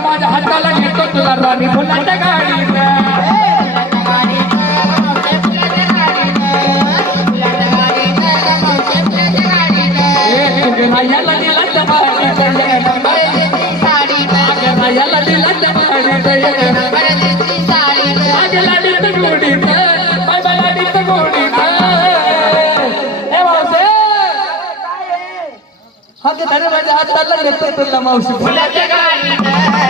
माझ्या हाताला घेतो तुला राणी फुलाच्या गाडीत ए, तुझ्या रायाला दिला टमाडी रायाला दिला टमाडी माझ्या लाडीत गोडीत बाय बाय लाडीत गोडीत ए मावशे हा ते धर माझ्या हाताला घेतो तुला मावशी. फुलाच्या गाडीत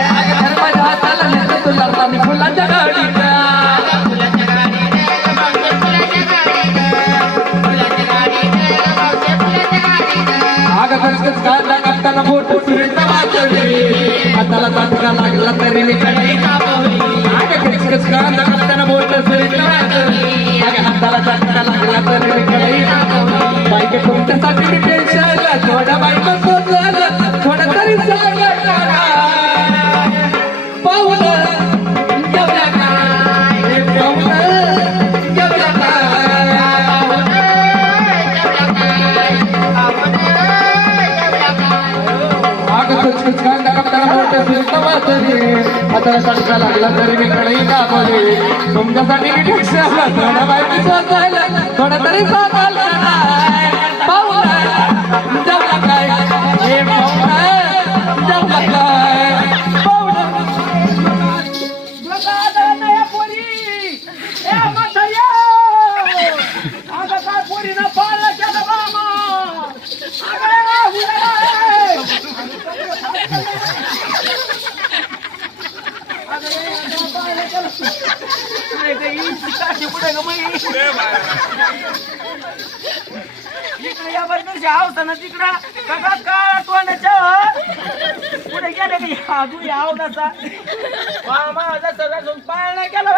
हाताला घेतो तुला राणी फुलाच्या गाडीत अगं कसकस काढला काढताना बोट सुरेंद्र वाजवली हाताला चटका लागला तरी मी कडे अगं कसकस काढला काढताना बोट सुरेंद्र वाजवली अगं हाताला चटका लागला तरी मी कडे बाईक तुमच्यासाठी आता कुचकुच लागला तरी मी कडे तुमच्यासाठी मी ठिक्षाला थोडा बायकी थोडा तरी सांगायला नाही हे पाहुणा जेवला काय पाहुणा तिकडं सगळा काळा तोंडाच्या पुढे गेले की हा तू मामा जसं जसं पाळणा केला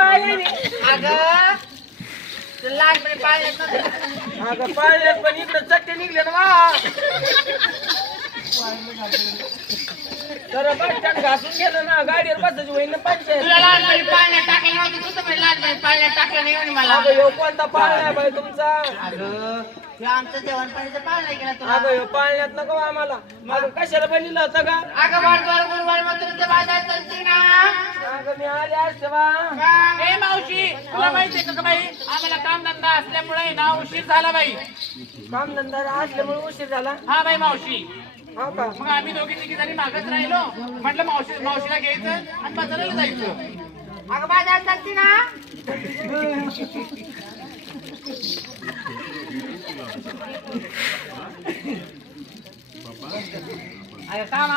अगं लहानपणी पाळण्यात अगं पाळण्यात पण इकडे चट्टे निघले ना वा. बस घासून गेलं ना गाडीवर बसायची होईन ना पंचायत तुला लहानपणी पाळण्यात टाकलं नव्हतं तू तर म्हणे लहानपणी पाळण्यात टाकलं नाही म्हणे मला. अगं ह्यो कोणता पाळणा बाई तुमचा? अगं हे आमचं जेवणपणीचं पाळणं केलं तुला. अगं ह्यो पाळण्यात नको आम्हाला. अगं कशाला बनलेलं होतं का अगं वाटवार गुरुवार मग बाजार चालते ना. अगं मी आले असते बा. ए मावशी तुला माहितीये का बाई? आम्हाला कामधंदा असल्यामुळे ना उशीर झाला बाई. काम धंदा असल्यामुळे उशीर झाला? हा बाई मावशी. हो मग आम्ही दोघी तिघी जणी मागत राहिलो. म्हटलं मावशी मावशीला घ्यायचं आणि बाजाराला जायचं. अगं बाजार चालते ना? काम